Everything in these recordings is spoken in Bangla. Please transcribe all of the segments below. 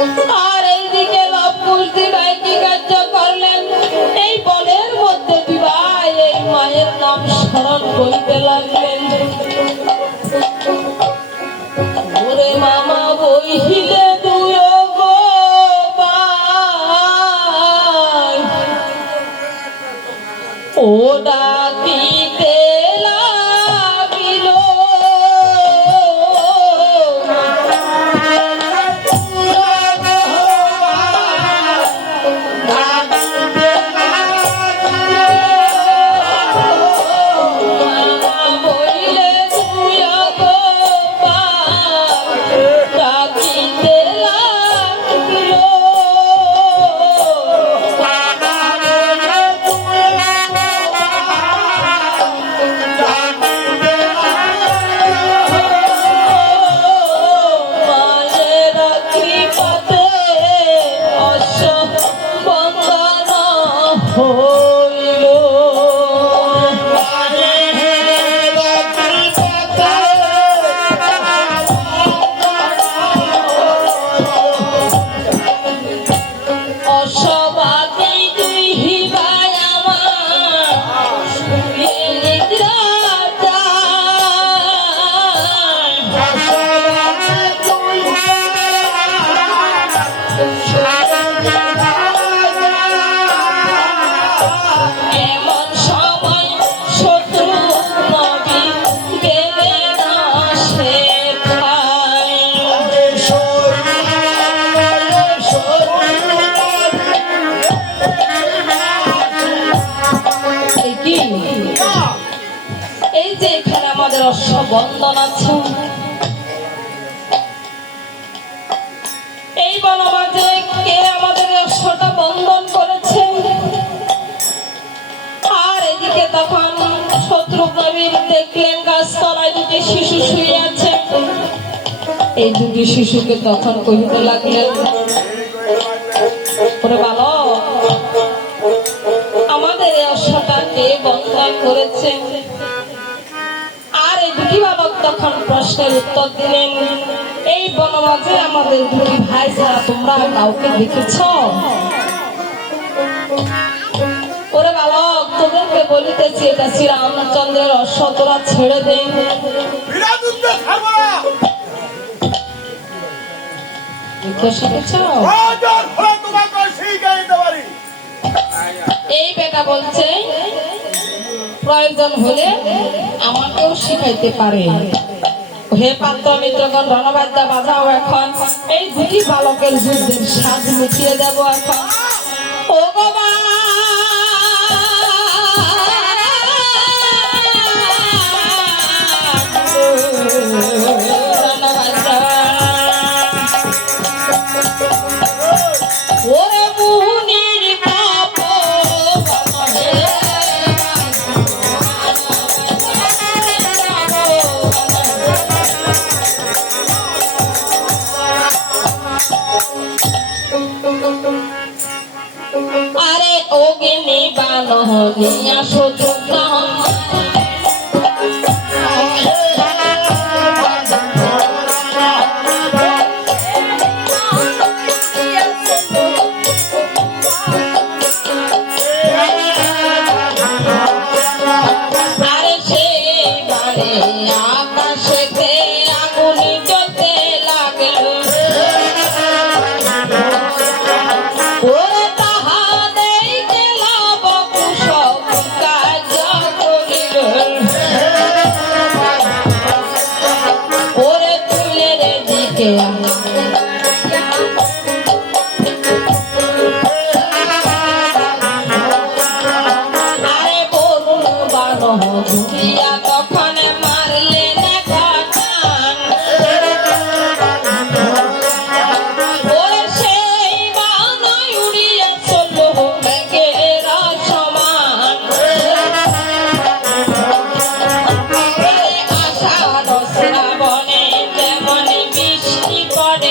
আর এইদিকে লবকুশজি ভাই কি কার্য করলেন, এই বনের মধ্যে বিবাহ এই মায়ের নাম স্মরণ করিতে লাগলেন। ওরে মামা বইলে দুয় গো ভাই, ও ডাকিতে লাগিল বন্ধন আছে। এই বনমাঝে কে আমাদের অশ্বটা বন্ধন করেছে? আর এদিকে তখন শত্রুঘ্নবীর দেখলেন গাছতলায় দুটি শিশু শুয়ে আছে। এই দুটি শিশুকে তখন কহিতে লাগলেন, ওরে বালক, আমাদের এই অশ্বটা কে বন্ধন করেছে? বালক তখন প্রশ্নের উত্তর দিলেন, এই বনমাঝে আমাদের দুটি ভাই ছাড়া তোমরা কাউকে দেখেছ? ওরে বালক, তোদেরকে বলিতেছি এটা শ্রী রামচন্দ্রের অশ্ব, তোরা ছেড়ে দে। এই বেটা বলছে প্রয়োজন হলে আমাকেও শিখাইতে পারে। হে পাত্র মিত্রগণ, রণবাদ্যা বাজাও এখন, এই দুটি বালকের যুদ্ধের সাজ মিটিয়ে দেব এখন। ও বাবা নিয়া শত্রুঘ্ন আরে সেই বারে আকাশেতে আগুনি জ্বলতে লাগল। শ্রাবণে যেমন বৃষ্টি পড়ে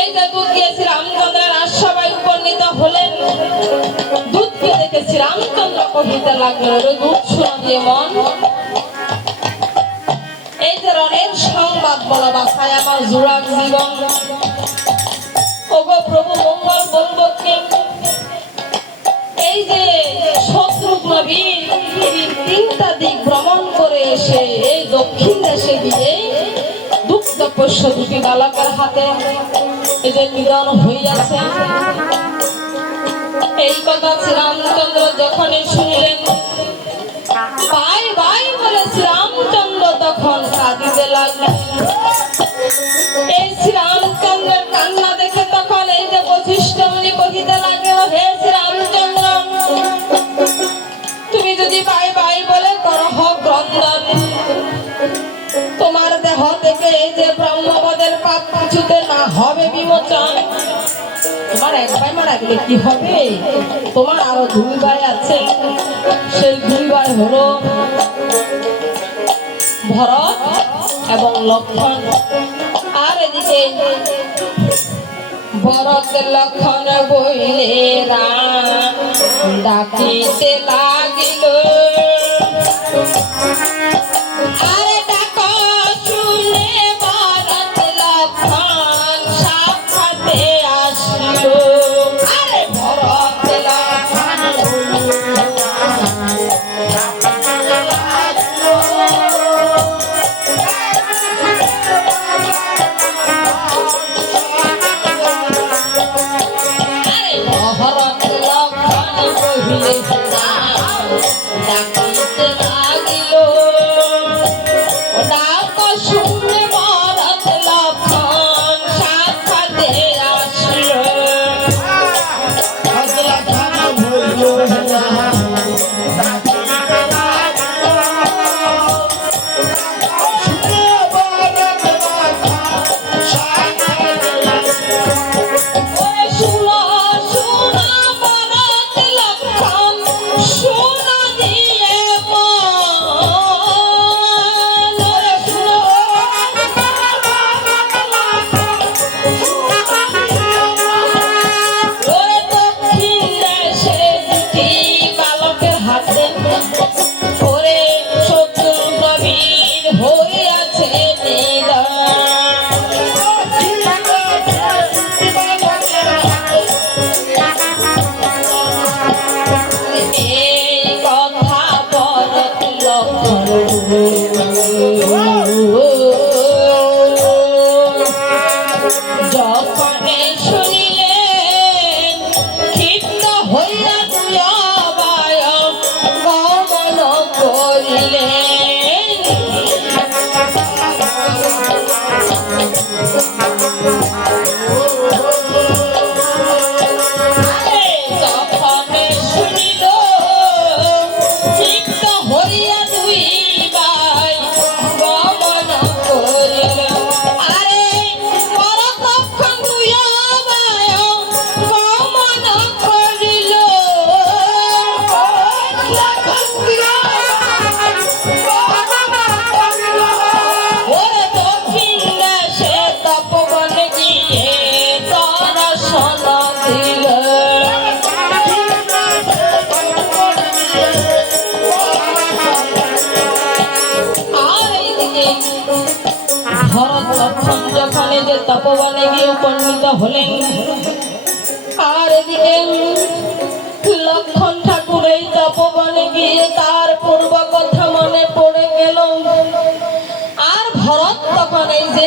এই যে দুধ গিয়েছি রামচন্দ্রের সবাই উপনীত হলেন। দুধকে দেখেছি রামচন্দ্র কহিতে লাগলো, দুধ শোনা দিয়ে মন, এই যে রণের সংবাদ বলা বাসায় আমার জোড়া জীবন। ওগো প্রভু মঙ্গল বলবো কে? এই যে শত্রুঘ্ন বীর তিনটা দিক ভ্রমণ করে এসে এই দক্ষিণ দেশে গিয়ে দুগ্ধ পোষ্য দুটি বালকের হাতে এই যে নিধন হইয়াছে, এই কথা শ্রীরামচন্দ্র যখনই শুনলেন, ভাই ভাই বলে শ্রীরামচন্দ্র তখন কাঁদিতে লাগলেন। এই শ্রীরামচন্দ্রের কান্না দেখে তখন এই যে বশিষ্ঠ মুনি কহিতে লাগলো, হে শ্রীরামচন্দ্র, তুমি যদি ভাই ভাই বলে করহ ক্রন্দন, তোমার দেহ থেকে এই যে ব্রহ্মপদের পাপ কিছুতে না হবে বিমোচন। তোমার এক ভাই মারা গেলে কি হবে? তোমার আরো দুই ভাই আছে, সেই দুই ভাই হলো ভরত এবং লক্ষণ। আর এদিকে ভরত লক্ষণ বইলে ডাকিতে লাগিল, আরে ডাক শুনে ভরত লক্ষণ সাক্ষাতে আসলো। আরে ভরত লক্ষণ ডাকিতে লাগিল, ডাক শুনে ভরত লক্ষণ সাক্ষাতে আসলো। যখনে শুনিলেন ক্ষিপ্ত হইয়া দুই অভয় গমন করিলেন। যখনে শুনিল ক্ষিপ্ত হইয়া দুই ভাই গমন করিল, আরে ভরত লক্ষণ দুই ভাই গমন করিল। ওরে দক্ষিণ দেশে তপবনে গিয়ে দর্শন দিল। আর এইদিকে ভরত লক্ষণ যখন এই যে তপবনে গিয়ে উপনীত হলেন, আর এদিকে লক্ষণ ঠাকুর এই তপবনে গিয়ে তার পূর্ব কথা মনে পড়ে গেল। আর ভরত তখন এই যে